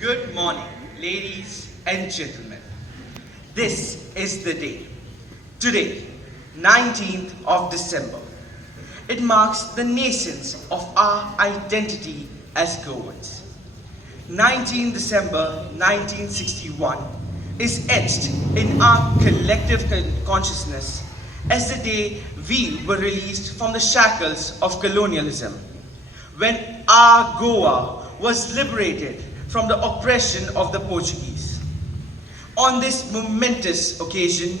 Good morning, ladies and gentlemen. This is the day. Today, 19th of December. It marks the nascence of our identity as Goans. 19 December 1961 is etched in our collective consciousness as the day we were released from the shackles of colonialism, when our Goa was liberated from the oppression of the Portuguese. On this momentous occasion,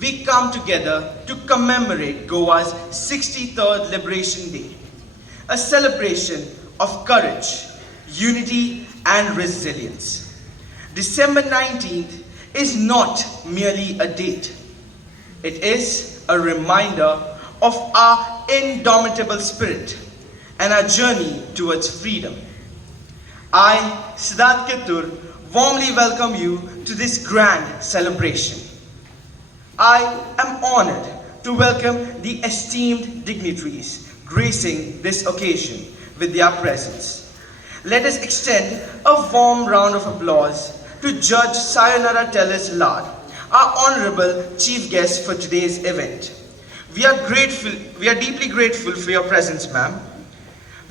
we come together to commemorate Goa's 63rd Liberation Day, a celebration of courage, unity, and resilience. December 19th is not merely a date. It is a reminder of our indomitable spirit and our journey towards freedom. I, Siddharth Kittur, warmly welcome you to this grand celebration. I am honored to welcome the esteemed dignitaries gracing this occasion with their presence. Let us extend a warm round of applause to Judge Sayonara Teles Lad, our honorable chief guest for today's event. We are deeply grateful for your presence, ma'am.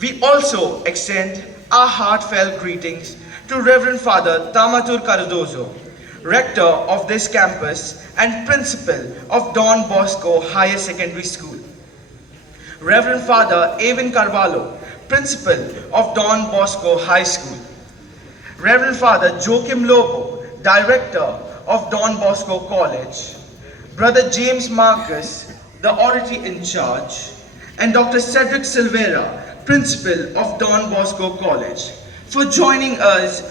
We also extend our heartfelt greetings to Reverend Father Tamatur Cardozo, rector of this campus and principal of Don Bosco Higher Secondary School. Reverend Father Avin Carvalho, principal of Don Bosco High School. Reverend Father Joachim Lobo, director of Don Bosco College. Brother James Marcus, the oratory in charge. And Dr. Cedric Silveira, principal of Don Bosco College, for joining us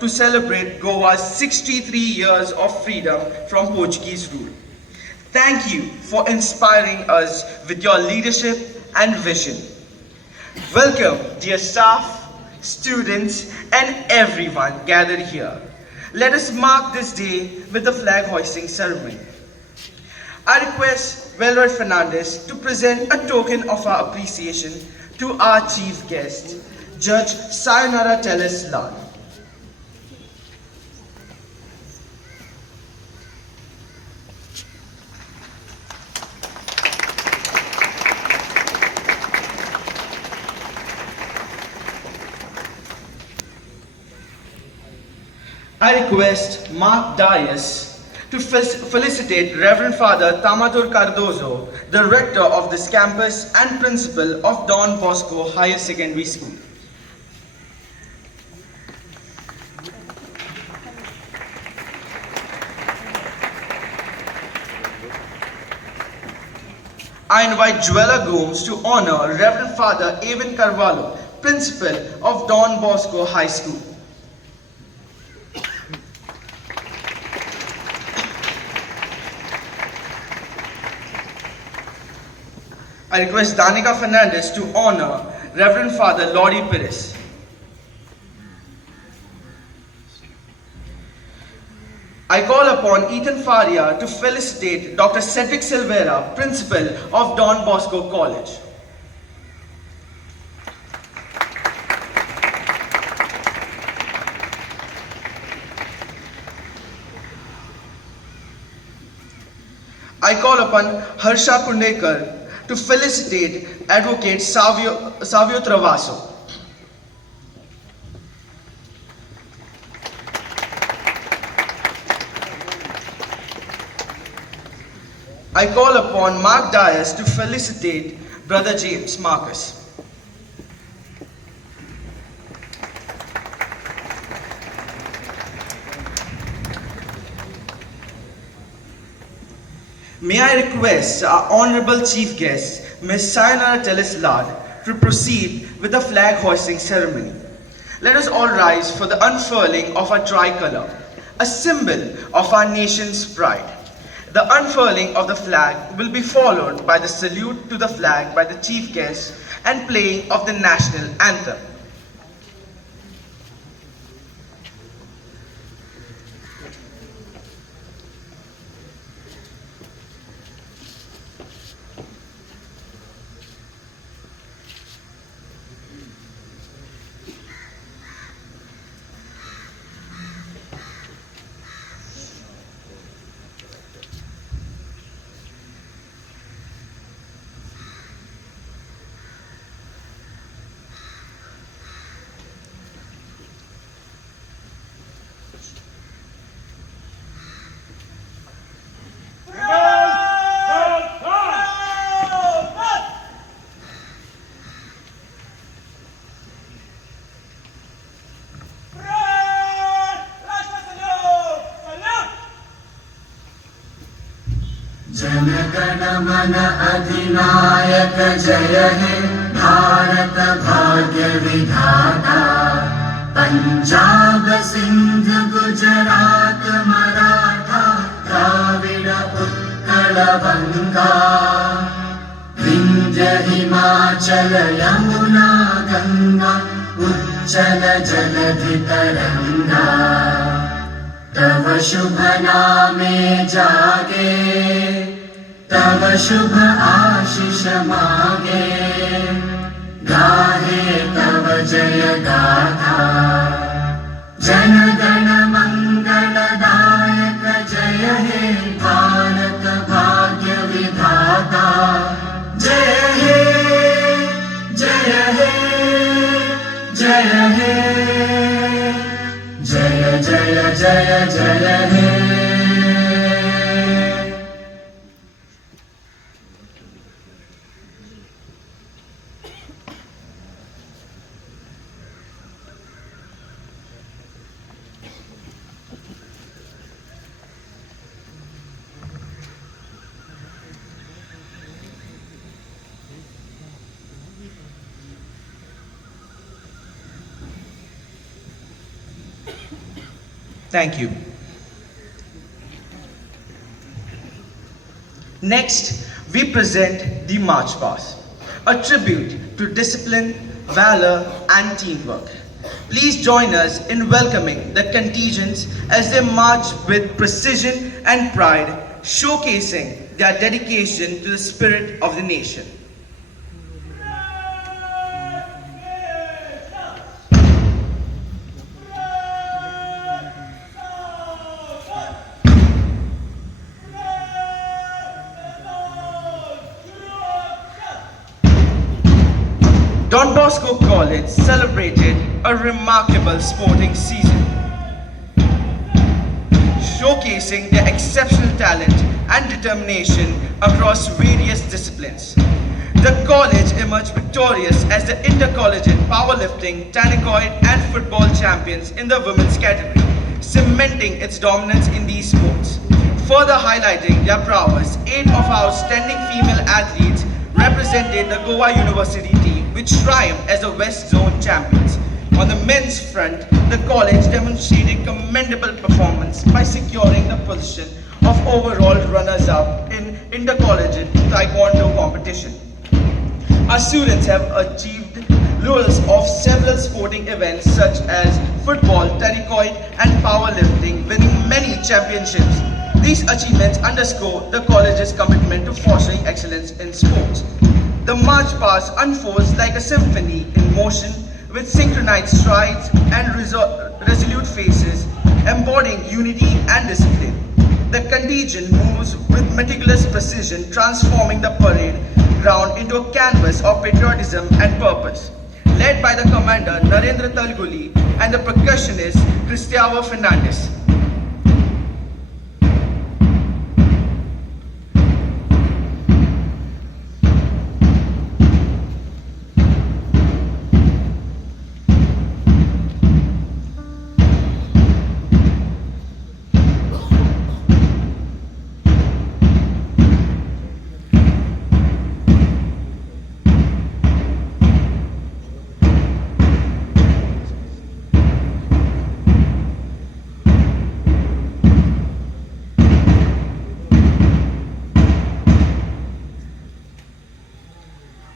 to celebrate Goa's 63 years of freedom from Portuguese rule. Thank you for inspiring us with your leadership and vision. Welcome, dear staff, students, and everyone gathered here. Let us mark this day with the flag hoisting ceremony. I request Velroy Fernandez to present a token of our appreciation to our chief guest, Judge Sayonara Teles Lad. I request Mark Dias to felicitate Reverend Father Tamatur Cardozo, the rector of this campus and principal of Don Bosco Higher Secondary School. I invite Joella Gomes to honor Reverend Father Avin Carvalho, principal of Don Bosco High School. I request Danica Fernandez to honor Reverend Father Lodi Perez. I call upon Ethan Faria to felicitate Dr. Cedric Silveira, principal of Don Bosco College. I call upon Harsha Kundekar to felicitate Advocate Savio Travaso. I call upon Mark Dias to felicitate Brother James Marcus. May I request our honorable chief guest, Ms. Sayonara Teles Lad, to proceed with the flag hoisting ceremony. Let us all rise for the unfurling of our tricolor, a symbol of our nation's pride. The unfurling of the flag will be followed by the salute to the flag by the chief guest and playing of the national anthem. जनगण मन अधिनायक जय हे भारत भाग्य विधाता पंजाब सिंध गुजरात मराठा द्राविड उत्कल बंगा विंध्य हिमाचल यमुना गंगा उच्चल जलधि तरंगा तव शुभ नामे जागे तव शुभ आशीष मागे गाहे तव जय गाथा जनगण मंगलदायक जय हे भारत भाग्य विधाता जय हे जय हे जय हे जय जय जय जय हे Thank you. Next, we present the March Past, a tribute to discipline, valor, and teamwork. Please join us in welcoming the contingents as they march with precision and pride, showcasing their dedication to the spirit of the nation. Don Bosco College celebrated a remarkable sporting season, showcasing their exceptional talent and determination across various disciplines. The college emerged victorious as the intercollegiate powerlifting, tannicoid and football champions in the women's category, cementing its dominance in these sports. Further highlighting their prowess, 8 of our outstanding female athletes represented the Goa University team, which triumphed as the West Zone champions. On the men's front, the college demonstrated commendable performance by securing the position of overall runners-up in intercollegiate taekwondo competition. Our students have achieved laurels of several sporting events such as football, tannicoid and powerlifting, winning many championships. These achievements underscore the college's commitment to fostering excellence in sports. The march past unfolds like a symphony in motion with synchronized strides and resolute faces, embodying unity and discipline. The contingent moves with meticulous precision, transforming the parade ground into a canvas of patriotism and purpose. Led by the commander Narendra Talguli and the percussionist Cristiano Fernandez.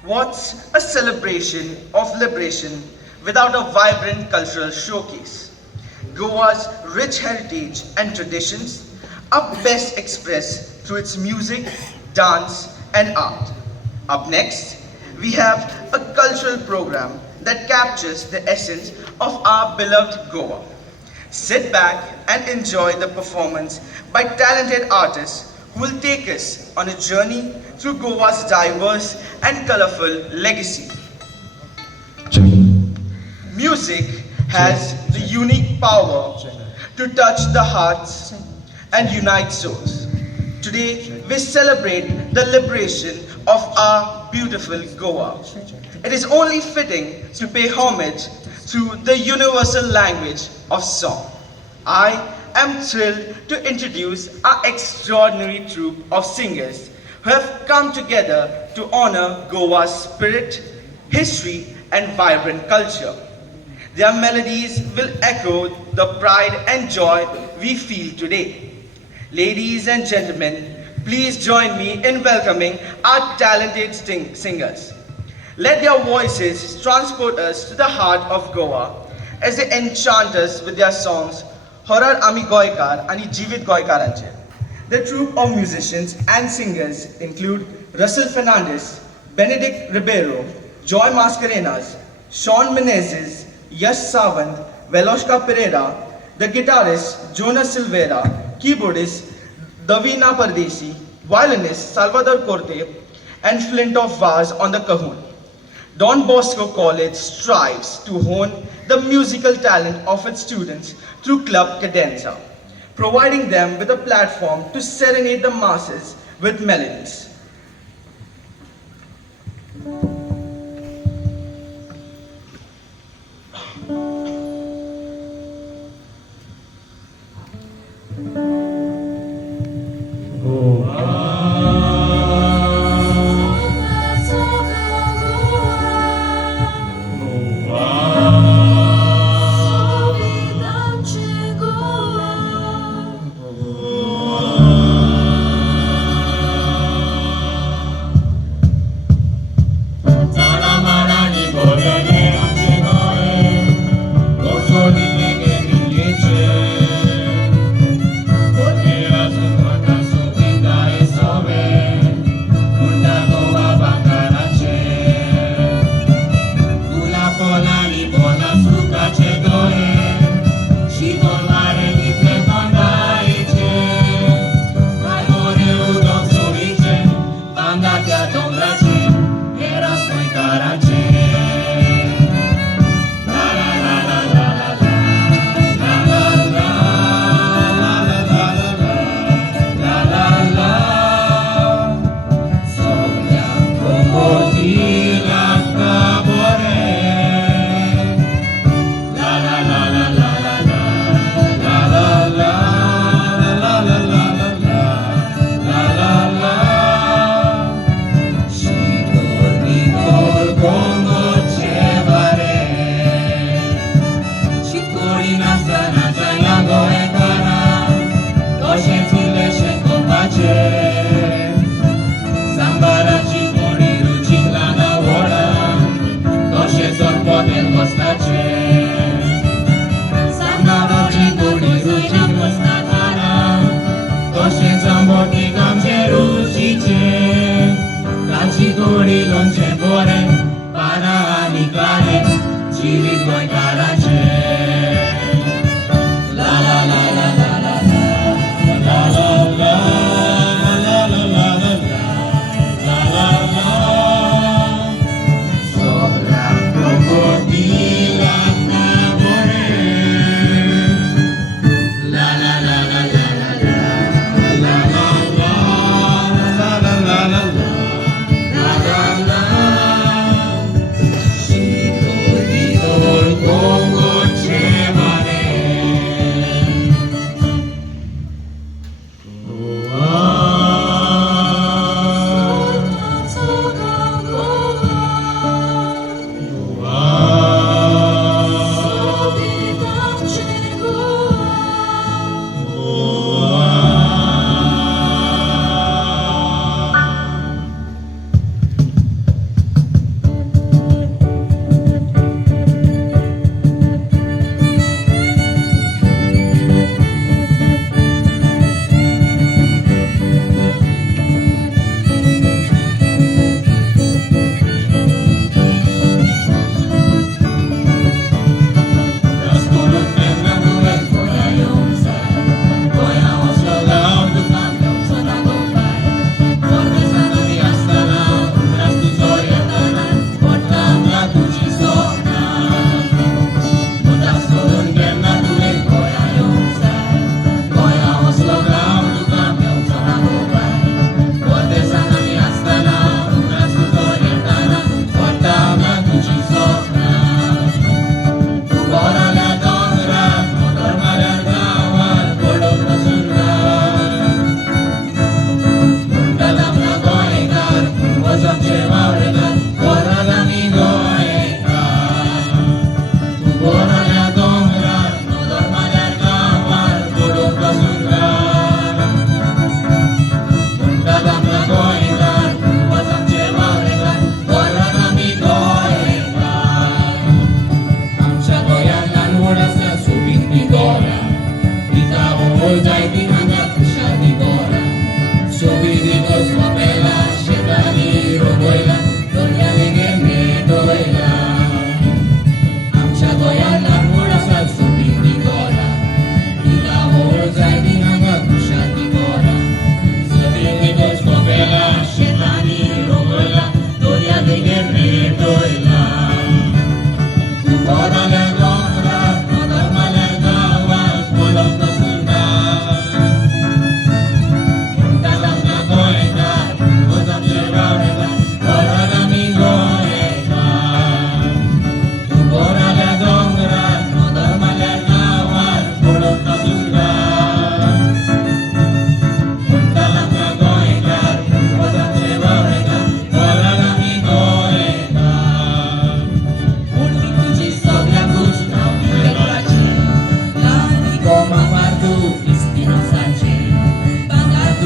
What's a celebration of liberation without a vibrant cultural showcase? Goa's rich heritage and traditions are best expressed through its music, dance, and art. Up next, we have a cultural program that captures the essence of our beloved Goa. Sit back and enjoy the performance by talented artists who will take us on a journey through Goa's diverse and colorful legacy. Music has the unique power to touch the hearts and unite souls. Today, we celebrate the liberation of our beautiful Goa. It is only fitting to pay homage to the universal language of song. I I'm thrilled to introduce our extraordinary troupe of singers who have come together to honor Goa's spirit, history, and vibrant culture. Their melodies will echo the pride and joy we feel today. Ladies and gentlemen, please join me in welcoming our talented singers. Let their voices transport us to the heart of Goa as they enchant us with their songs Horar Ami Goikar and Jeevit Goikaranche. The troupe of musicians and singers include Russell Fernandez, Benedict Ribeiro, Joy Mascarenas, Sean Menezes, Yash Sawant, Veloshka Pereira, the guitarist Jonas Silveira, keyboardist Davina Pardesi, violinist Salvador Corte, and Flint of Vaz on the cajon. Don Bosco College strives to hone the musical talent of its students through Club Cadenza, providing them with a platform to serenade the masses with melodies. La la la la la la la la la la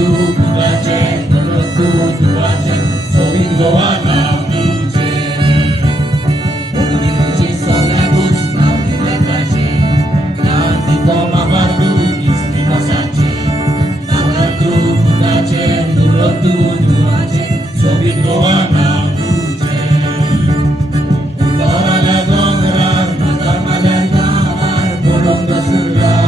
मुलाचे नुरतू दुवाचे सोबीत गोवा नाव तुझे म्हणून तुझी सगळ्यातूच नाव दिले पाहिजे नाती coma बांधू इस्ती मोसाचे नुरतू मुलाचे नुरतू दुवाचे सोबीत गोवा नाव तुझे उताराल्या डोंगरार नगरमाल्या गावार पडून दसुरला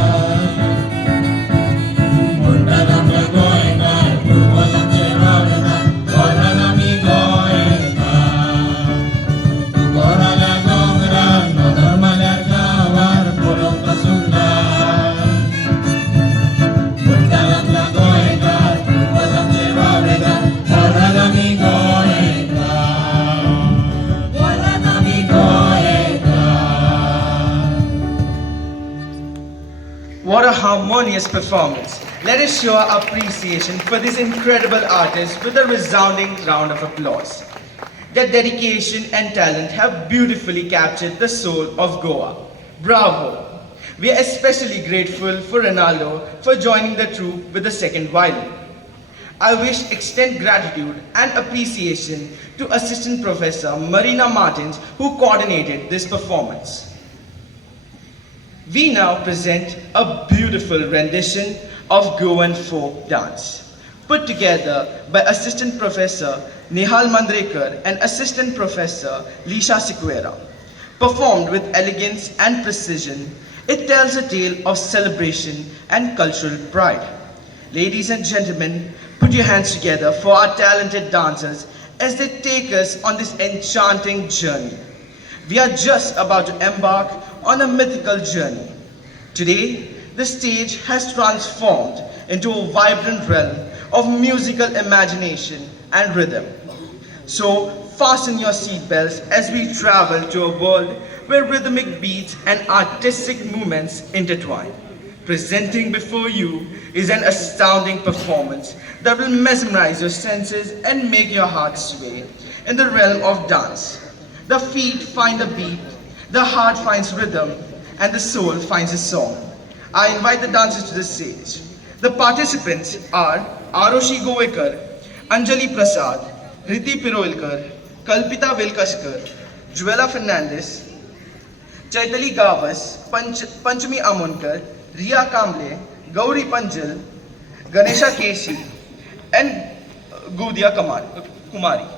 What a harmonious performance. Let us show our appreciation for these incredible artists with a resounding round of applause. Their dedication and talent have beautifully captured the soul of Goa. Bravo! We are especially grateful for Ronaldo for joining the troupe with the second violin. I wish extend gratitude and appreciation to Assistant Professor Marina Martins who coordinated this performance. We now present a beautiful rendition of Goan folk dance, put together by Assistant Professor Nihal Mandrekar and Assistant Professor Lisha Sequeira. Performed with elegance and precision, it tells a tale of celebration and cultural pride. Ladies and gentlemen, put your hands together for our talented dancers as they take us on this enchanting journey. We are just about to embark on a mythical journey. Today, the stage has transformed into a vibrant realm of musical imagination and rhythm. So, fasten your seatbelts as we travel to a world where rhythmic beats and artistic movements intertwine. Presenting before you is an astounding performance that will mesmerize your senses and make your heart sway in the realm of dance. The feet find a beat, the heart finds rhythm, and the soul finds a song. I invite the dancers to the stage. The participants are Aroshi Govekar, Anjali Prasad, Riti Piroilkar, Kalpita Velkashkar, Juela Fernandez, Chaitali Gavas, Panchami Amonkar, Riya Kamble, Gauri Panjal, Ganesha Keshi, and Gudia Kumari.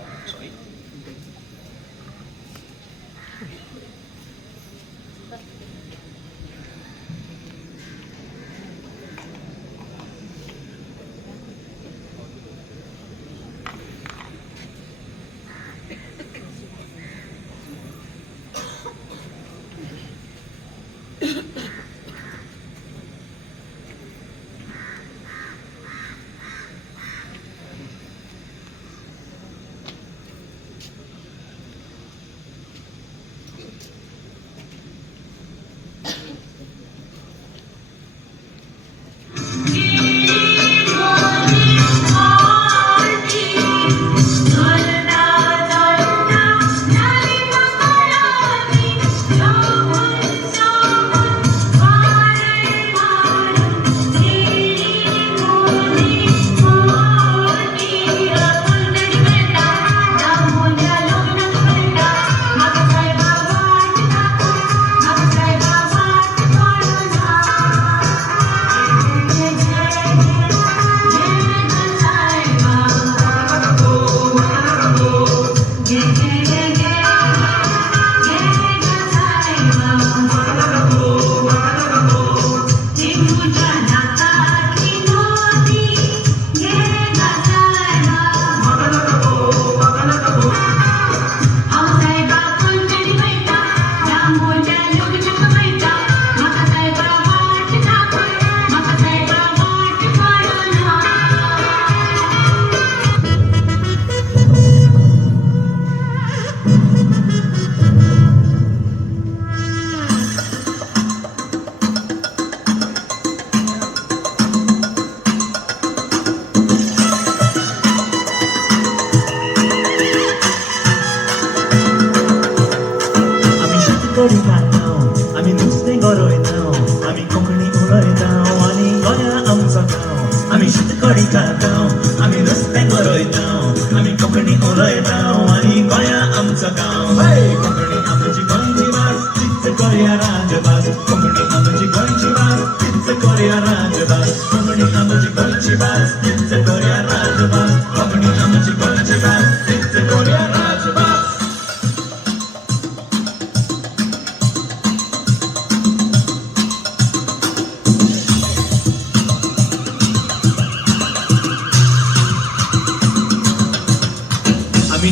Kori kata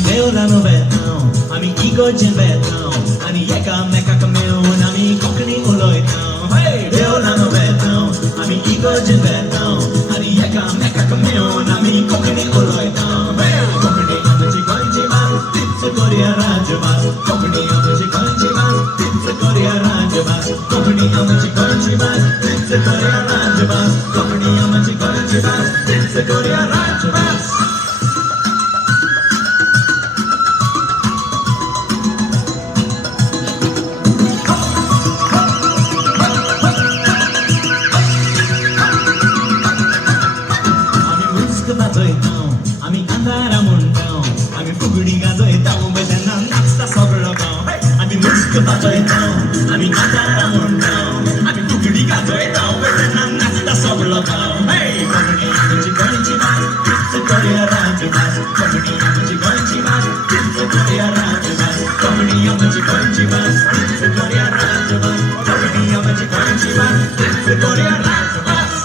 देवलानो बेतां आमी इगोर्जेन बेतां आनी एकामेकाक मेळून आमी कोंकणी उलयतां हे देवलानो बेतां आमी इगोर्जेन बेतां आनी एकामेकाक मेळून आमी कोंकणी उलयतां हे कोंकणी आमची गोंयची भास तीच कोरया राजभास कोंकणी आमची गोंयची भास तीच कोरया राजभास कोंकणी आमची गोंयची भास तीच कोरया राजभास कोंकणी आमची गोंयची भास तीच कोरया राजभास आमी अंधारा म्हणटां आमी फुगडी गाजयतां बेजाना नाचता सगळो गांव आमी मुस्क वाजयतां आमी अंधारा म्हणटां आमी फुगडी गाजयतां बेजाना नाचता सगळो गांव कोंकणी आमची गोंयची भास तीच कोरया राजभास कोंकणी आमची गोंयची भास तीच कोरया राजभास कोंकणी आमची गोंयची भास तीच कोरया राजभास कोंकणी आमची गोंयची भास तीच कोरया राजभास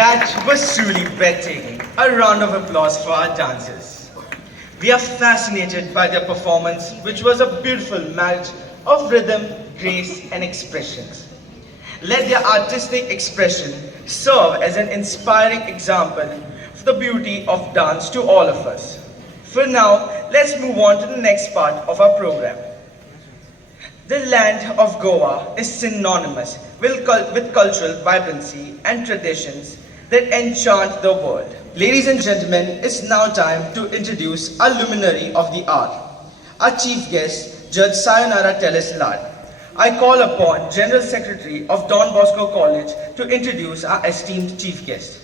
That was truly breathtaking. A round of applause for our dancers. We are fascinated by their performance, which was a beautiful marriage of rhythm, grace, and expressions. Let their artistic expression serve as an inspiring example of the beauty of dance to all of us. For now, let's move on to the next part of our program. The land of Goa is synonymous with cultural vibrancy and traditions that enchant the world. Ladies and gentlemen, it's now time to introduce our luminary of the hour, our chief guest, Judge Sayonara Teles Lad. I call upon General Secretary of Don Bosco College to introduce our esteemed chief guest.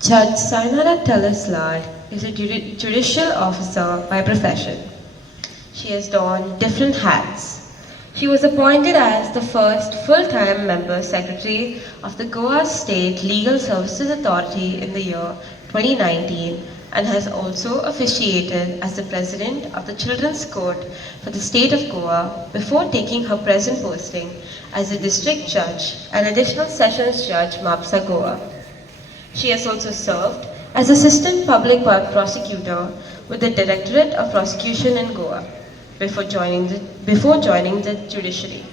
Judge Sayonara Teles Lad is a judicial officer by profession. She has donned different hats. She was appointed as the first full-time member secretary of the Goa State Legal Services Authority in the year 2019 and has also officiated as the president of the Children's Court for the state of Goa before taking her present posting as a district judge and additional sessions judge Mapsa Goa. She has also served as assistant public prosecutor with the Directorate of Prosecution in Goa before joining the judiciary.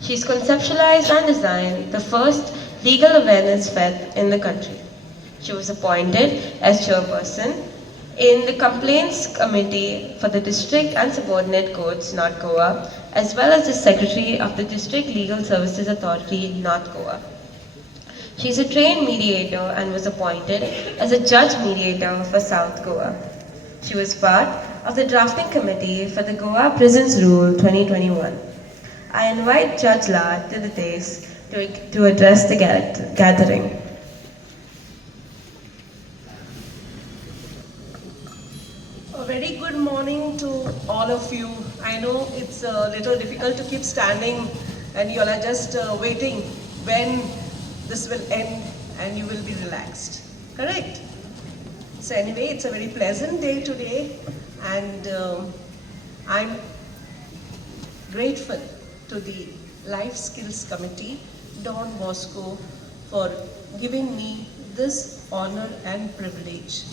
She's conceptualized and designed the first legal awareness fest in the country. She was appointed as chairperson in the Complaints Committee for the District and Subordinate Courts, North Goa, as well as the Secretary of the District Legal Services Authority, North Goa. She is a trained mediator and was appointed as a judge mediator for South Goa. She was part of the drafting committee for the Goa Prisons Rule 2021. I invite Judge Lad to the dais to address the gathering. A very good morning to all of you. I know it's a little difficult to keep standing and you all are just waiting when this will end and you will be relaxed. Correct? So anyway, it's a very pleasant day today and I'm grateful to the Life Skills Committee, Don Bosco, for giving me this honor and privilege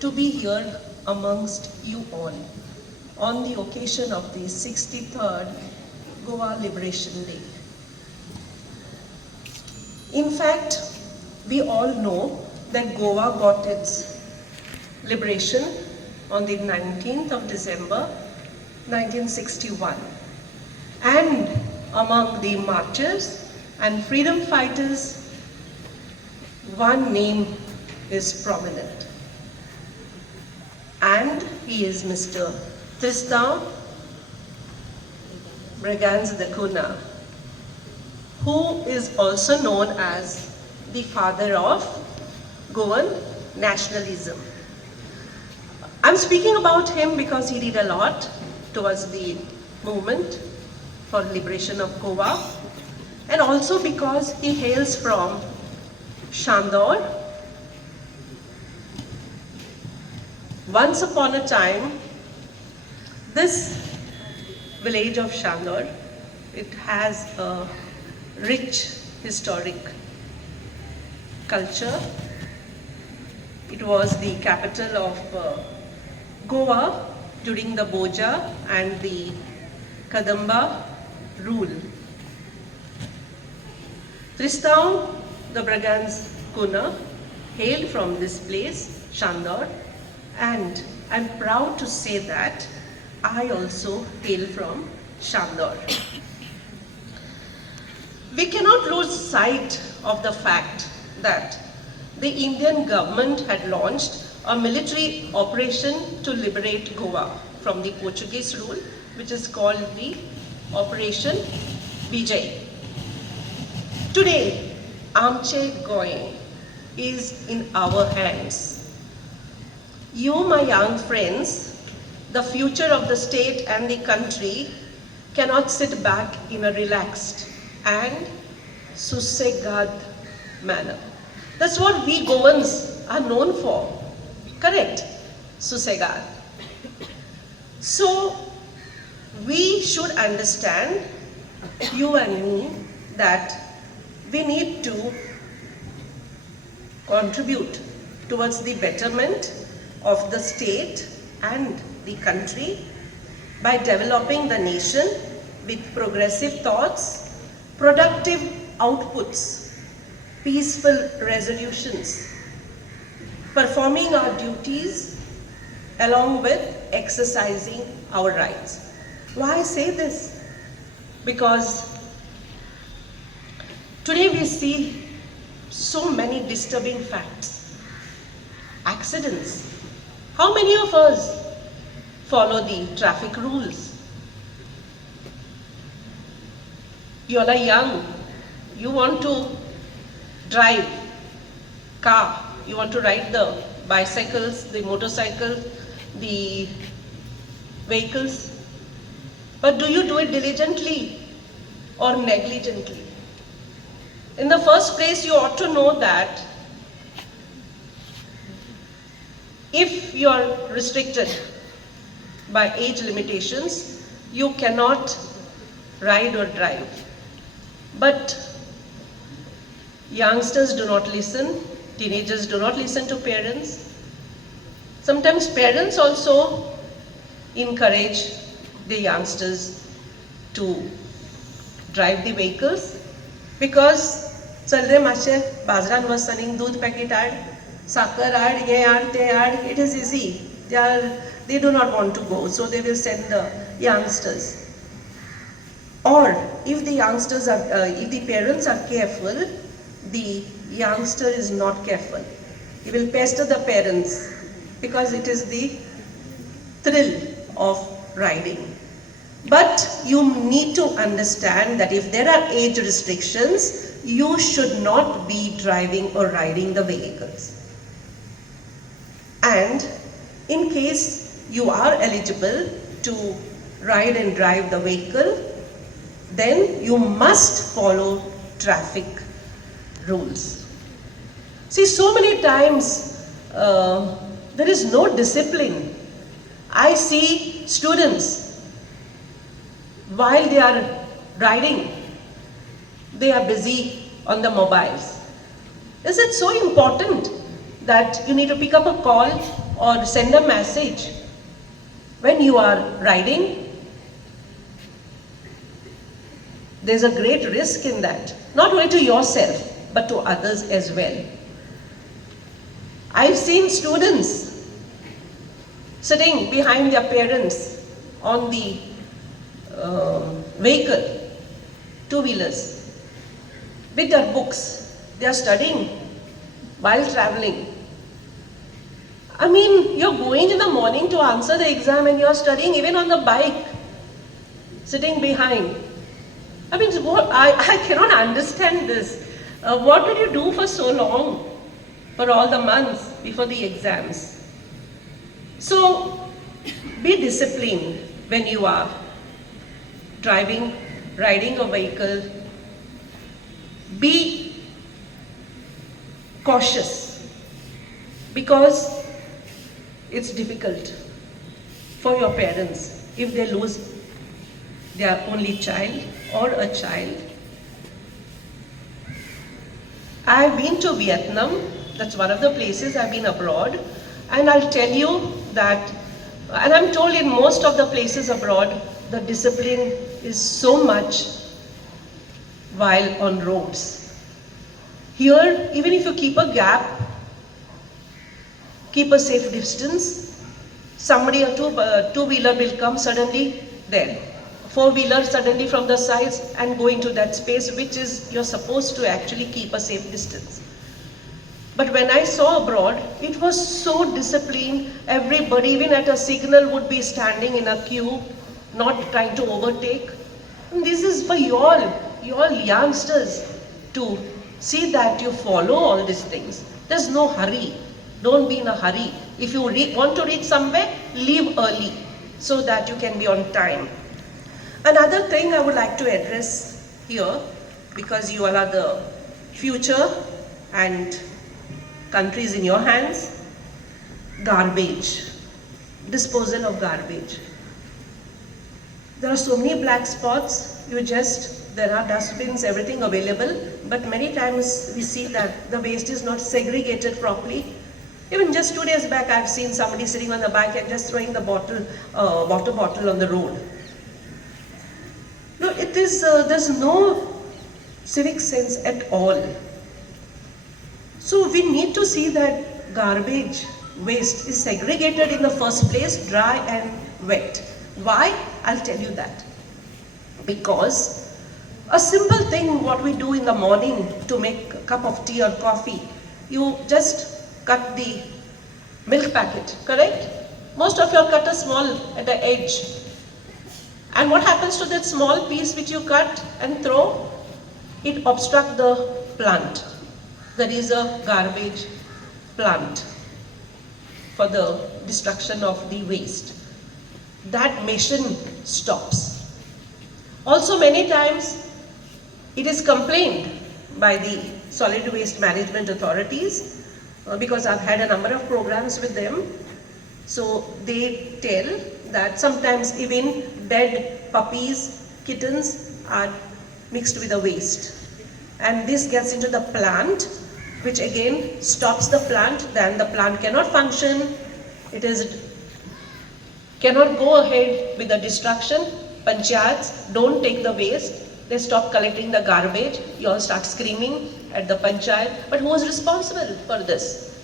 to be here amongst you all on the occasion of the 63rd Goa Liberation Day. In fact, we all know that Goa got its liberation on the 19th of December 1961. And among the martyrs and freedom fighters, one name is prominent. And he is Mr. Tristan Braganza, who is also known as the father of Goan nationalism. I'm speaking about him because he did a lot towards the movement for liberation of Goa, and also because he hails from Shandor. Once upon a time, this village of Shandor, it has a rich historic culture. It was the capital of Goa during the Boja and the Kadamba rule. Tristan the Braganza hailed from this place, Shandor, and I'm proud to say that I also hail from Shandor. We cannot lose sight of the fact that the Indian government had launched a military operation to liberate Goa from the Portuguese rule, which is called the Operation Vijay. Today, Amche Goy is in our hands. You, my young friends, the future of the state and the country cannot sit back in a relaxed and susegad manner. That's what we Goans are known for. Correct? Susegad. So, we should understand, you and me, that we need to contribute towards the betterment of the state and the country by developing the nation with progressive thoughts, productive outputs, peaceful resolutions, performing our duties along with exercising our rights. Why I say this? Because today we see so many disturbing facts, accidents. How many of us follow the traffic rules? You all are young. You want to drive car. You want to ride the bicycles, the motorcycles, the vehicles. But do you do it diligently or negligently? In the first place, you ought to know that if you are restricted by age limitations, you cannot ride or drive. But youngsters do not listen, teenagers do not listen to parents. Sometimes parents also encourage the youngsters to drive the vehicles because चल रे मातशें बाजारान वच आनी दूध packet हाड साखर हाड हें हाड तें हाड it is easy. They do not want to go, so they will send the youngsters. Or if the youngsters are, if the parents are careful, the youngster is not careful. He will pester the parents because it is the thrill of riding. But you need to understand that if there are age restrictions, you should not be driving or riding the vehicles. And in case you are eligible to ride and drive the vehicle, then you must follow traffic rules. See, so many times there is no discipline. I see students, while they are riding, they are busy on the mobiles. Is it so important that you need to pick up a call or send a message when you are riding? There's a great risk in that, not only to yourself, but to others as well. I've seen students sitting behind their parents on the vehicle, two-wheelers, with their books. They are studying while traveling. I mean, you're going in the morning to answer the exam and you're studying even on the bike, sitting behind. I mean, I cannot understand this. What did you do for so long, for all the months before the exams? So, be disciplined when you are driving, riding a vehicle. Be cautious because it's difficult for your parents if they lose their only child or a child. I've been to Vietnam, that's one of the places I've been abroad, and I'll tell you that, and I'm told in most of the places abroad, the discipline is so much while on roads. Here, even if you keep a gap, keep a safe distance, somebody, a two-wheeler will come suddenly there. Four-wheeler suddenly from the sides and go into that space which is you're supposed to actually keep a safe distance. But when I saw abroad, it was so disciplined. Everybody, even at a signal, would be standing in a queue, not trying to overtake. And this is for you all youngsters to see that you follow all these things. There's no hurry. Don't be in a hurry. If you want to reach somewhere, leave early so that you can be on time. Another thing I would like to address here, because you all are the future and country is in your hands, garbage, disposal of garbage. There are so many black spots, there are dustbins, everything available, but many times we see that the waste is not segregated properly. Even just 2 days back, I've seen somebody sitting on the bike and just throwing the water bottle on the road. No, there's no civic sense at all. So we need to see that garbage waste is segregated in the first place, dry and wet. Why? I'll tell you that. Because a simple thing what we do in the morning to make a cup of tea or coffee, you just cut the milk packet, correct? Most of you cut a small at the edge. And what happens to that small piece which you cut and throw? It obstructs the plant. There is a garbage plant for the destruction of the waste. That mission stops. Also many times it is complained by the solid waste management authorities because I've had a number of programs with them. So they tell that sometimes even dead puppies, kittens are mixed with the waste. And this gets into the plant, which again stops the plant, then the plant cannot function, cannot go ahead with the destruction. Panchayats don't take the waste, they stop collecting the garbage, you all start screaming at the panchayat, but who is responsible for this?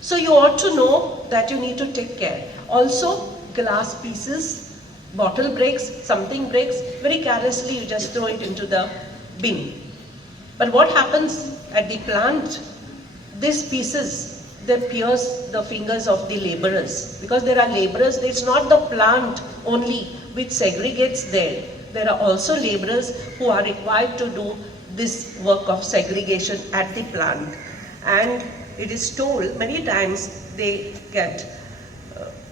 So you ought to know that you need to take care. Also, glass pieces, bottle breaks, something breaks, very carelessly you just throw it into the bin. But what happens at the plant? These pieces, they pierce the fingers of the laborers. Because there are laborers, it's not the plant only which segregates there. There are also laborers who are required to do this work of segregation at the plant. And it is told many times they get,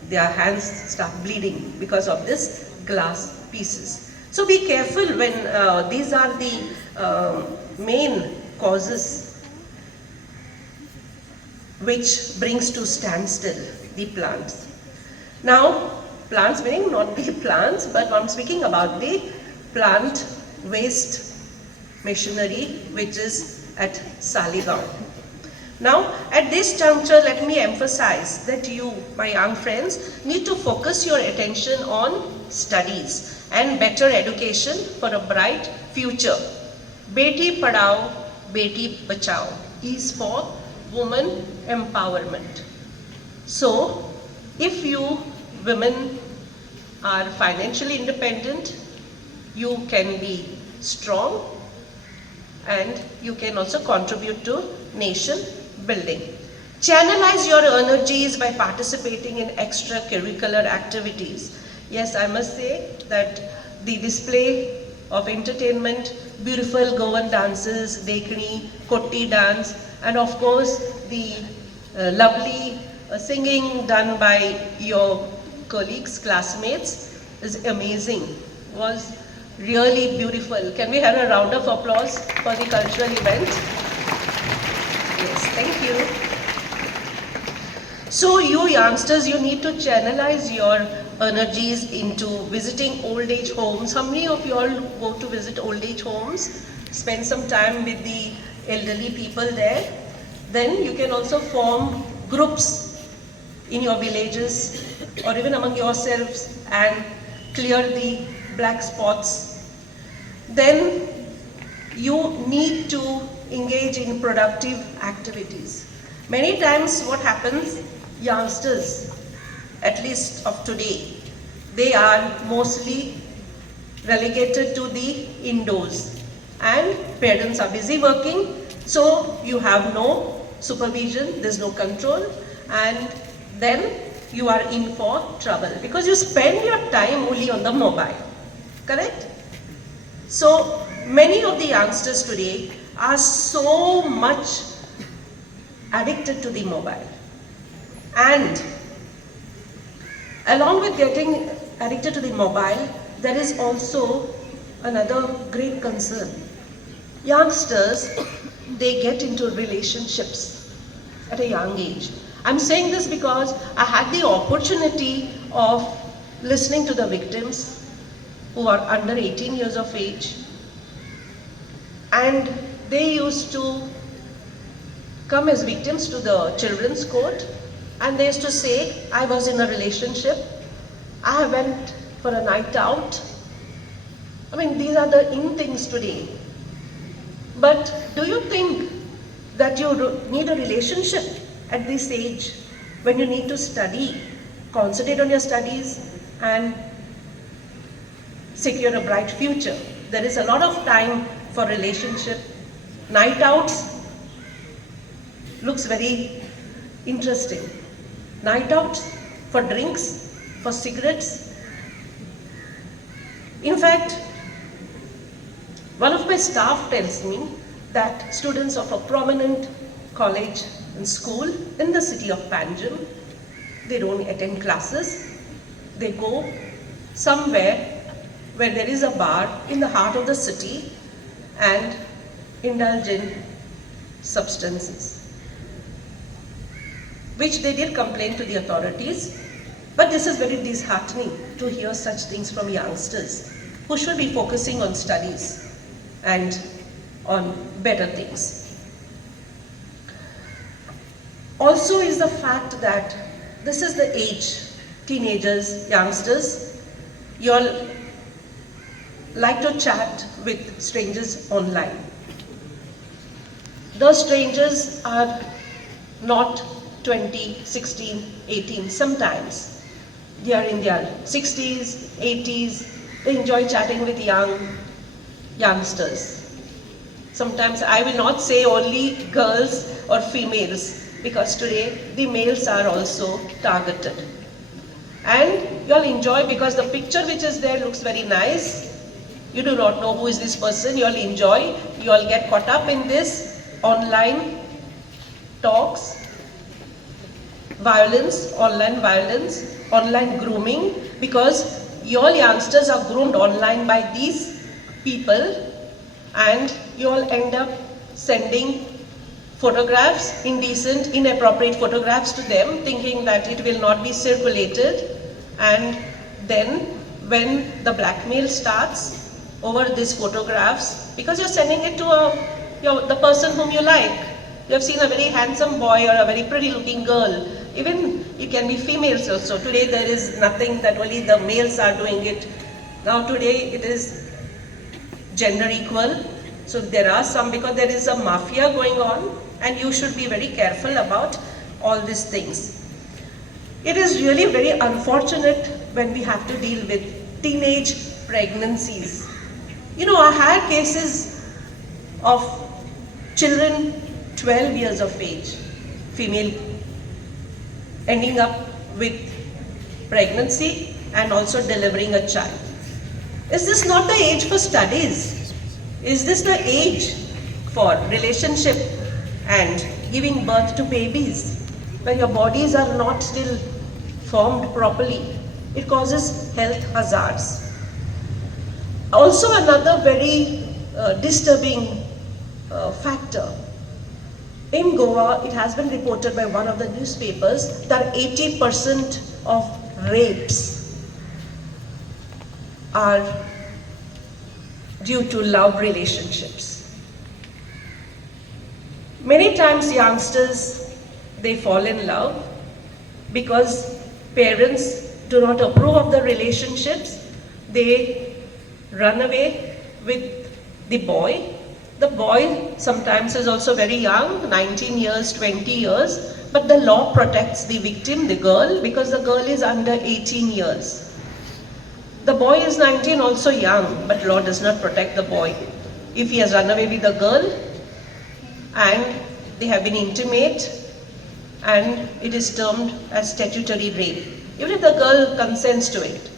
their hands start bleeding because of this glass pieces. So be careful when these are the main causes which brings to standstill the plants. Now, plants meaning not the plants, but I'm speaking about the plant waste machinery which is at Saligaon. Now, at this juncture, let me emphasize that you, my young friends, need to focus your attention on studies and better education for a bright future. Beti Padhao, Beti Bachao is for women empowerment. So, if you women are financially independent, you can be strong and you can also contribute to nation building. Channelize your energies by participating in extracurricular activities. Yes, I must say that the display of entertainment, beautiful Goan dances, Dekni, Kotti dance, and of course the lovely singing done by your colleagues, classmates is amazing, was really beautiful. Can we have a round of applause for the cultural event? Yes, thank you. So you youngsters, you need to channelize your energies into visiting old age homes. How many of you all go to visit old age homes? Spend some time with the elderly people there. Then you can also form groups in your villages or even among yourselves and clear the black spots. Then you need to engage in productive activities. Many times what happens, youngsters, at least of today, they are mostly relegated to the indoors and parents are busy working, so you have no supervision, there's no control, and then you are in for trouble because you spend your time only on the mobile, correct? So many of the youngsters today are so much addicted to the mobile, and along with getting addicted to the mobile, there is also another great concern. Youngsters, they get into relationships at a young age. I'm saying this because I had the opportunity of listening to the victims who are under 18 years of age, and they used to come as victims to the children's court, and they used to say, I was in a relationship, I went for a night out. I mean, these are the in things today. But do you think that you need a relationship at this age when you need to study, concentrate on your studies and secure a bright future? There is a lot of time for relationship. Night outs looks very interesting. Night outs for drinks, for cigarettes. In fact, one of my staff tells me that students of a prominent college and school in the city of Panjim, they don't attend classes, they go somewhere where there is a bar in the heart of the city and indulge in substances, which they did complain to the authorities. But this is very disheartening to hear such things from youngsters who should be focusing on studies and on better things. Also is the fact that this is the age, teenagers, youngsters, you all like to chat with strangers online. Those strangers are not 20, 16, 18, sometimes they are in their 60s, 80s, they enjoy chatting with youngsters. Sometimes I will not say only girls or females, because today the males are also targeted. And you'll enjoy because the picture which is there looks very nice. You do not know who is this person, you'll enjoy, you'll get caught up in this online talks, violence, online grooming, because your youngsters are groomed online by these people, and you'll end up sending photographs, indecent, inappropriate photographs to them, thinking that it will not be circulated, and then when the blackmail starts over these photographs, because you're sending it to the person whom you like. You have seen a very handsome boy or a very pretty looking girl. Even it can be females also. Today there is nothing that only the males are doing it. Now today it is gender equal. So there are some, because there is a mafia going on, and you should be very careful about all these things. It is really very unfortunate when we have to deal with teenage pregnancies. You know, I had cases of children 12 years of age, female, ending up with pregnancy and also delivering a child. Is this not the age for studies? Is this the age for relationship and giving birth to babies, when your bodies are not still formed properly? It causes health hazards. Also, another very disturbing factor. In Goa, it has been reported by one of the newspapers that 80% of rapes are due to love relationships. Many times youngsters, they fall in love because parents do not approve of the relationships. They run away with the boy. The boy sometimes is also very young, 19 years, 20 years, but the law protects the victim, the girl, because the girl is under 18 years. The boy is 19, also young, but law does not protect the boy. If he has run away with the girl and they have been intimate, and it is termed as statutory rape, even if the girl consents to it.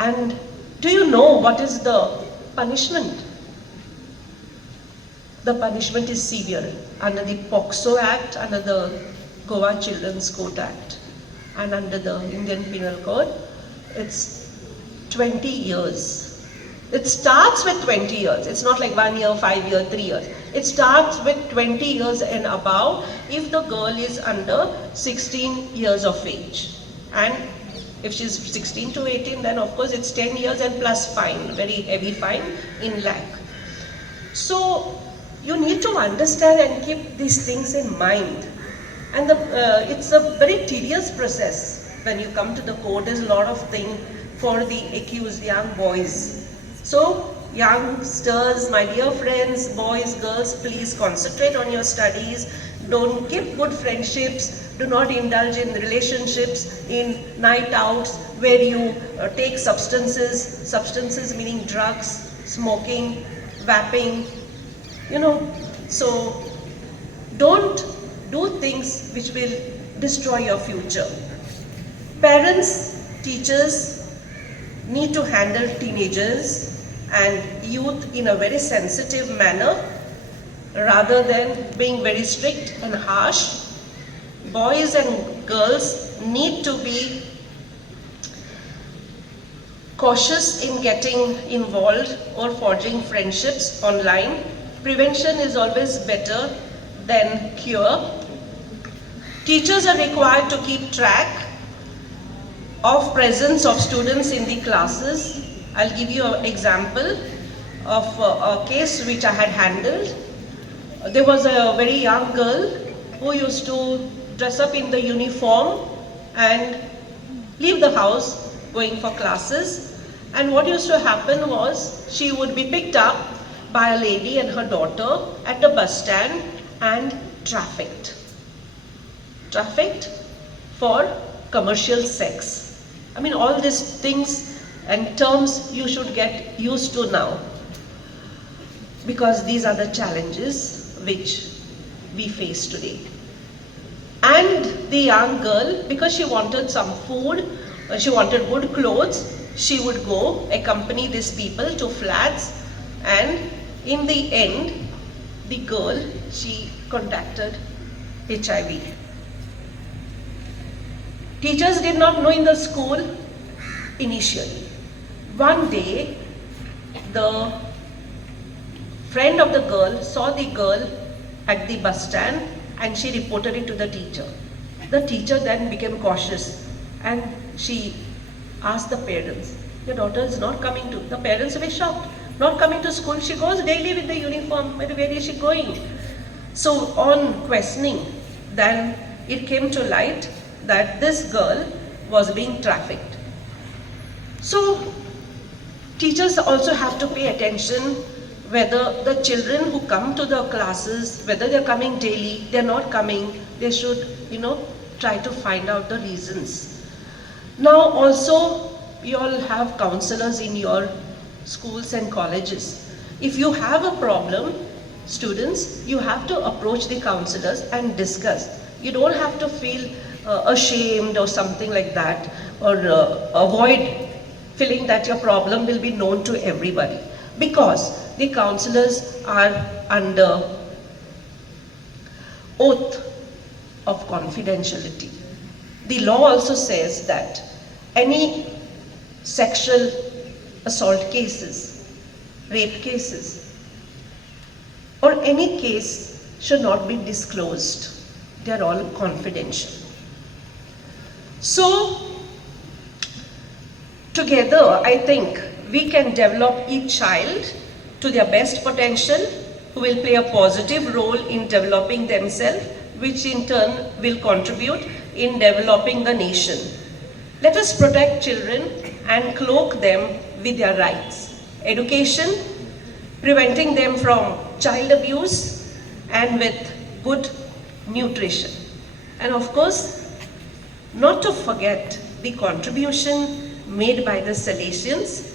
And do you know what is the punishment? The punishment is severe under the POCSO Act, under the Goa Children's Court Act, and under the Indian Penal Code. It's 20 years. It starts with 20 years. It's not like 1 year, 5 years, 3 years. It starts with 20 years and above if the girl is under 16 years of age. And if she's 16 to 18, then of course it's 10 years and plus fine, very heavy fine in lakh. So you need to understand and keep these things in mind. And it's a very tedious process. When you come to the court, there's a lot of things for the accused young boys. So youngsters, my dear friends, boys, girls, please concentrate on your studies. Don't keep good friendships. Do not indulge in relationships, in night outs where you take substances meaning drugs, smoking, vaping, you know. So don't do things which will destroy your future. Parents, teachers need to handle teenagers and youth in a very sensitive manner rather than being very strict and harsh. Boys and girls need to be cautious in getting involved or forging friendships online. Prevention is always better than cure. Teachers are required to keep track of presence of students in the classes. I'll give you an example of a case which I had handled. There was a very young girl who used to dress up in the uniform and leave the house going for classes. And what used to happen was she would be picked up by a lady and her daughter at the bus stand and trafficked. Trafficked for commercial sex. I mean, all these things and terms you should get used to now. because these are the challenges which we face today. And the young girl, because she wanted some food, she wanted good clothes, she would go accompany these people to flats, and in the end, the girl, she contracted HIV. Teachers did not know in the school initially. One day, the friend of the girl saw the girl at the bus stand and she reported it to the teacher. The teacher then became cautious and she asked the parents, "Your daughter is not coming to," the parents were shocked, "Not coming to school, she goes daily with the uniform, where is she going?" So on questioning, then it came to light that this girl was being trafficked. So teachers also have to pay attention whether the children who come to the classes, whether they're coming daily, they're not coming, they should, try to find out the reasons. Now also, you all have counselors in your schools and colleges. If you have a problem, students, you have to approach the counselors and discuss. You don't have to feel ashamed or something like that, or avoid feeling that your problem will be known to everybody, because the counselors are under oath of confidentiality. The law also says that any sexual assault cases, rape cases, or any case should not be disclosed. They are all confidential. So, together, I think we can develop each child to their best potential, who will play a positive role in developing themselves, which in turn will contribute in developing the nation. Let us protect children and cloak them with their rights. Education, preventing them from child abuse, and with good nutrition. And of course, not to forget the contribution made by the Salesians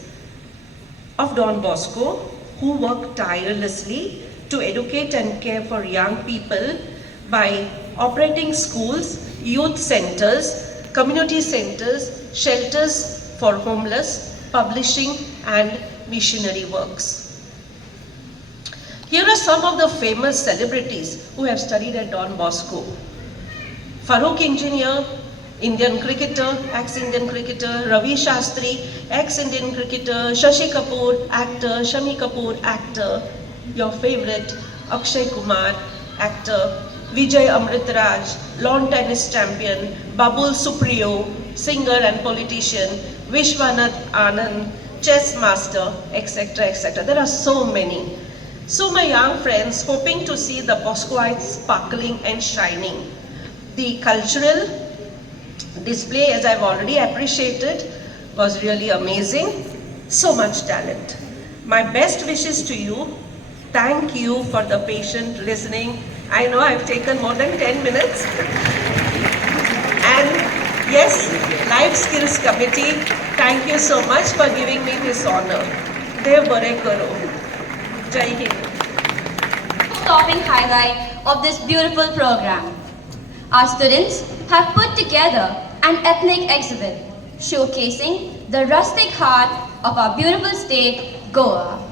of Don Bosco, who work tirelessly to educate and care for young people by operating schools, youth centers, community centers, shelters for homeless, publishing and missionary works. Here are some of the famous celebrities who have studied at Don Bosco. Farooq Engineer, Indian cricketer, ex-Indian cricketer, Ravi Shastri, ex-Indian cricketer, Shashi Kapoor, actor, Shami Kapoor, actor, your favorite, Akshay Kumar, actor, Vijay Amritraj, lawn tennis champion, Babul Supriyo, singer and politician, Vishwanath Anand, chess master, etc., etc. There are so many. So my young friends, hoping to see the Boscoites sparkling and shining. The cultural display, as I've already appreciated, was really amazing. So much talent. My best wishes to you. Thank you for the patient listening. I know I've taken more than 10 minutes. And yes, Life Skills Committee, thank you so much for giving me this honor. Dev Bare Karo. Jai Hind. Topping highlight of this beautiful program. Our students have put together an ethnic exhibit showcasing the rustic heart of our beautiful state, Goa.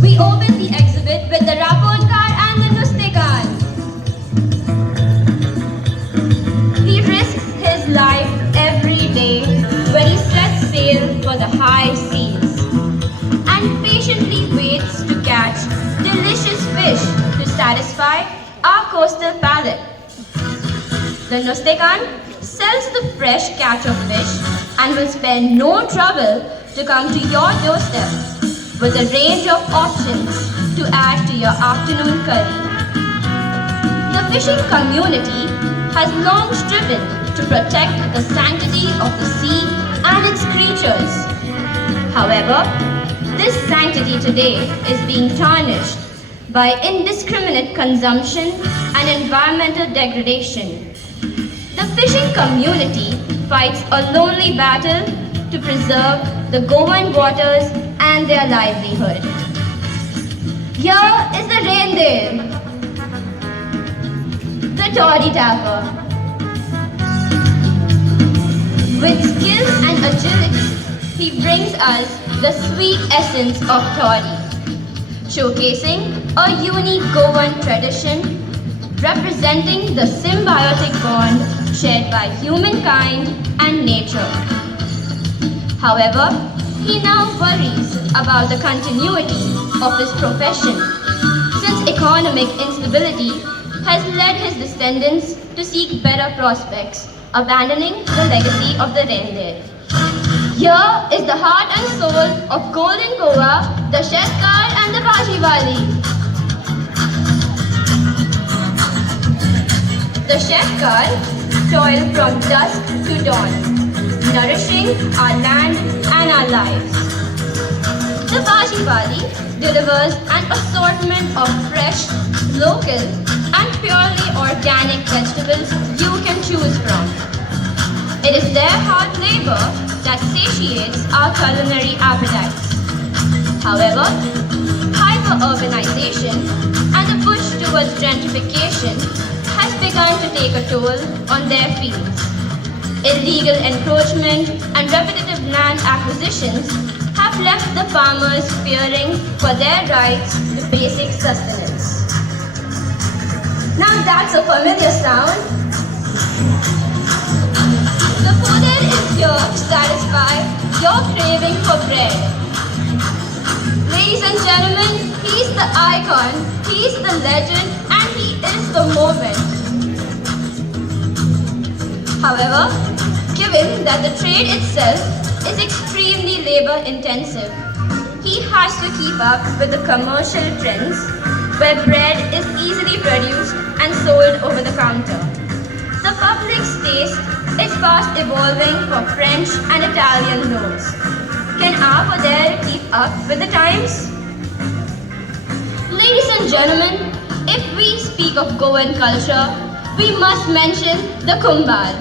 We open the exhibit with the Rapotkar and the Nustekan. He risks his life every day when he sets sail for the high seas and patiently waits to catch delicious fish to satisfy our coastal palate. The Nustekan sells the fresh catch of fish and will spare no trouble to come to your doorstep with a range of options to add to your afternoon curry. The fishing community has long striven to protect the sanctity of the sea and its creatures. However, this sanctity today is being tarnished by indiscriminate consumption and environmental degradation. The fishing community fights a lonely battle to preserve the Goan waters and their livelihood. Here is the reindeer, the toddy tapper. With skill and agility, he brings us the sweet essence of toddy, showcasing a unique Goan tradition representing the symbiotic bond shared by humankind and nature. However, he now worries about the continuity of his profession, since economic instability has led his descendants to seek better prospects, abandoning the legacy of the reindeer. Here is the heart and soul of Golden Goa, the Sheskar and the Bajivali. The Sheskar toil from dusk to dawn, nourishing our land and our lives. The Bajivali delivers an assortment of fresh, local, and purely organic vegetables you can choose from. It is their hard labor that satiates our culinary appetites. However, hyper-urbanization and the push towards gentrification has begun to take a toll on their fields. Illegal encroachment and repetitive land acquisitions have left the farmers fearing for their rights to basic sustenance. Now that's a familiar sound. The fodder is here to satisfy your craving for bread. Ladies and gentlemen, he's the icon, he's the legend, and he is the moment. However, given that the trade itself is extremely labor intensive, he has to keep up with the commercial trends where bread is easily produced and sold over the counter. The public's taste is fast evolving for French and Italian loaves. Can our fodder keep up with the times? Ladies and gentlemen, if we speak of Goan culture, we must mention the Kumbar.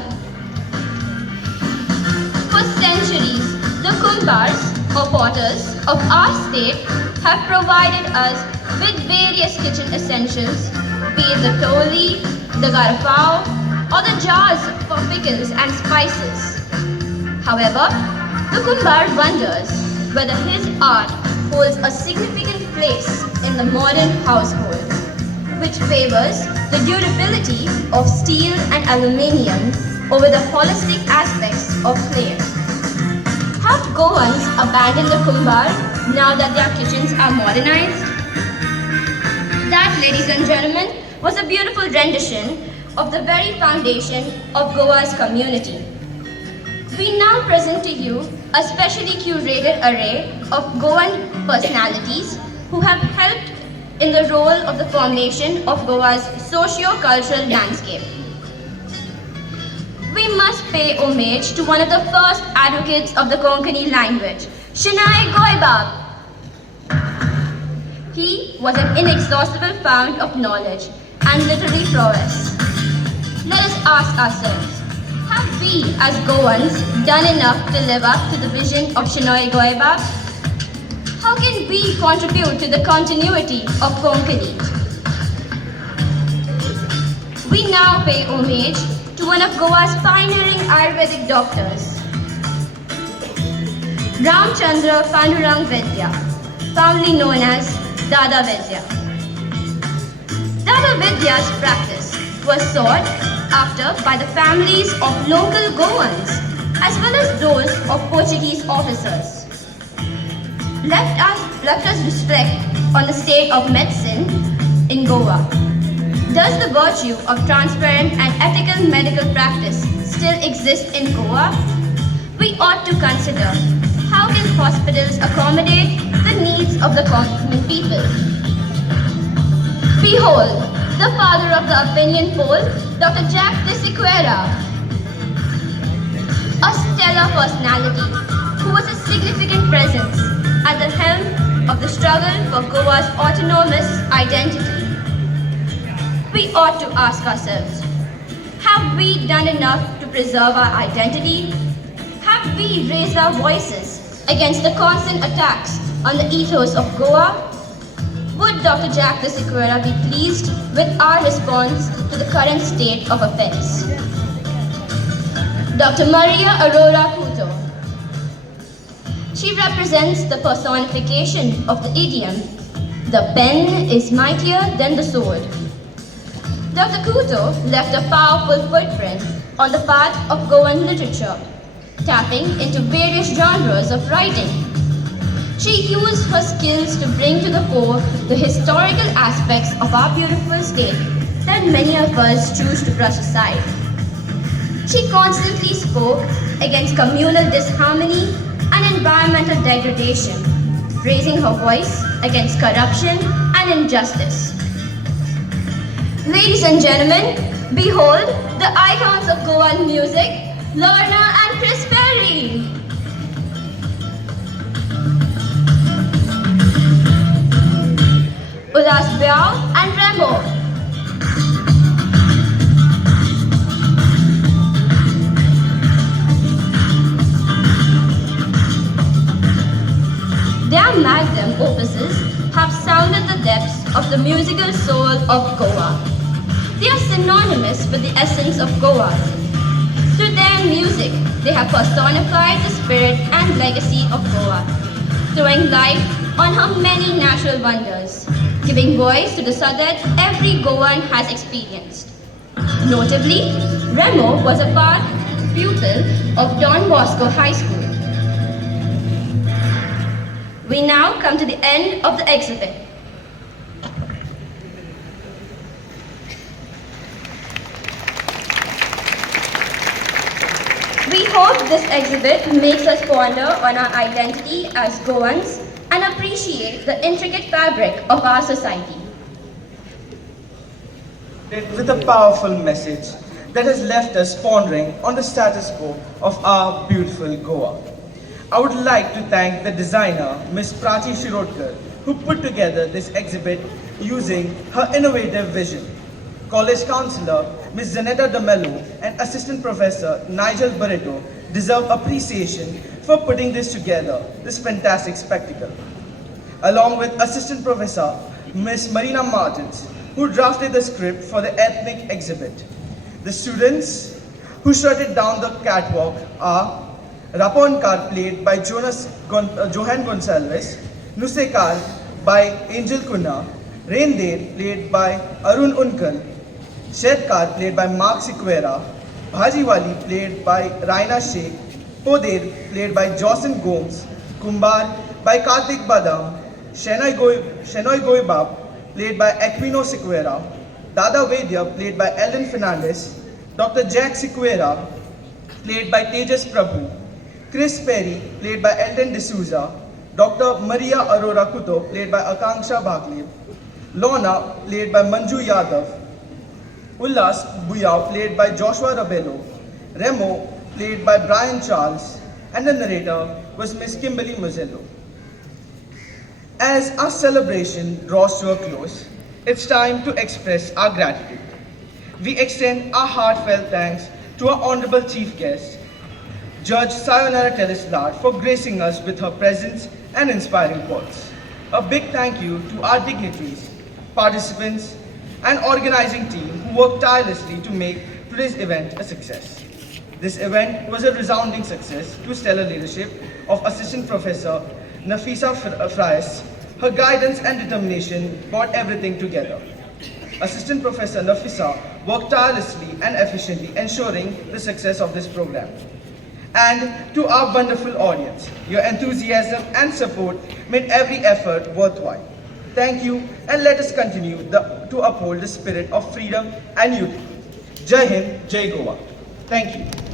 For centuries, the Kumbars, or potters, of our state have provided us with various kitchen essentials, be it the toli, the garapao, or the jars for pickles and spices. However, the Kumbar wonders whether his art holds a significant place in the modern household, which favors the durability of steel and aluminium over the holistic aspects of clay. Have Goans abandoned the Kumbar now that their kitchens are modernized? That, ladies and gentlemen, was a beautiful rendition of the very foundation of Goa's community. We now present to you a specially curated array of Goan personalities who have helped in the role of the formation of Goa's socio-cultural landscape. We must pay homage to one of the first advocates of the Konkani language, Shinai Goibab. He was an inexhaustible fount of knowledge and literary prowess. Let us ask ourselves, have we as Goans done enough to live up to the vision of Shinai Goibab? How can we contribute to the continuity of Konkani? We now pay homage to one of Goa's pioneering Ayurvedic doctors, Ramchandra Pandurang Vidya, fondly known as Dada Vidya. Dada Vidya's practice was sought after by the families of local Goans as well as those of Portuguese officers. Let us reflect on the state of medicine in Goa. Does the virtue of transparent and ethical medical practice still exist in Goa? We ought to consider how can hospitals accommodate the needs of the common people. Behold, the father of the opinion poll, Dr. Jack de Siqueira, a stellar personality who was a significant presence at the helm of the struggle for Goa's autonomous identity. We ought to ask ourselves, have we done enough to preserve our identity? Have we raised our voices against the constant attacks on the ethos of Goa? Would Dr. Jack de Sequeira be pleased with our response to the current state of affairs? Dr. Maria Aurora Couto. She represents the personification of the idiom, "The pen is mightier than the sword." Dr. Couto left a powerful footprint on the path of Goan literature, tapping into various genres of writing. She used her skills to bring to the fore the historical aspects of our beautiful state that many of us choose to brush aside. She constantly spoke against communal disharmony and environmental degradation, raising her voice against corruption and injustice. Ladies and gentlemen, behold the icons of Goan music, Lorna and Chris Perry. Ulas Biao and Remo. Their magnum opuses have sounded the depths of the musical soul of Goa. They are synonymous with the essence of Goa. Through their music, they have personified the spirit and legacy of Goa, throwing light on her many natural wonders, giving voice to the Sadat every Goan has experienced. Notably, Remo was a part pupil of Don Bosco High School. We now come to the end of the exhibit. We hope this exhibit makes us ponder on our identity as Goans and appreciate the intricate fabric of our society. With a powerful message that has left us pondering on the status quo of our beautiful Goa. I would like to thank the designer, Ms. Prachi Shirodkar, who put together this exhibit using her innovative vision. College Councillor, Ms. Zanetta D'Amello, and Assistant Professor Nigel Barreto deserve appreciation for putting this together, this fantastic spectacle. Along with Assistant Professor Ms. Marina Martins, who drafted the script for the ethnic exhibit. The students who shutted down the catwalk are Raponkar, played by Johan Gonsalves, Nusekar by Angel Kunna, Reindeer, played by Arun Unkal, Shedkar, played by Mark Sequeira, Bhajiwali, played by Raina Sheikh, Poder, played by Jocelyn Gomes, Kumbar by Kartik Badam, Shenoy Goibab, played by Aquino Sequeira, Dada Vedya, played by Ellen Fernandez, Dr. Jack Sequeira, played by Tejas Prabhu, Chris Perry, played by Elton D'Souza, Dr. Maria Aurora Couto, played by Akanksha Bhagle, Lorna, played by Manju Yadav, Ullas Buyao, played by Joshua Rabello, Remo, played by Brian Charles, and the narrator was Miss Kimberly Mozzello. As our celebration draws to a close, it's time to express our gratitude. We extend our heartfelt thanks to our honorable chief guest, Judge Sayonara Teleslar, for gracing us with her presence and inspiring quotes. A big thank you to our dignitaries, participants, and organizing team who worked tirelessly to make today's event a success. This event was a resounding success to stellar leadership of Assistant Professor Nafisa Fries. Her guidance and determination brought everything together. Assistant Professor Nafisa worked tirelessly and efficiently, ensuring the success of this program. And to our wonderful audience, your enthusiasm and support made every effort worthwhile. Thank you, and let us continue to uphold the spirit of freedom and unity. Jai Hind, Jai Goa. Thank you.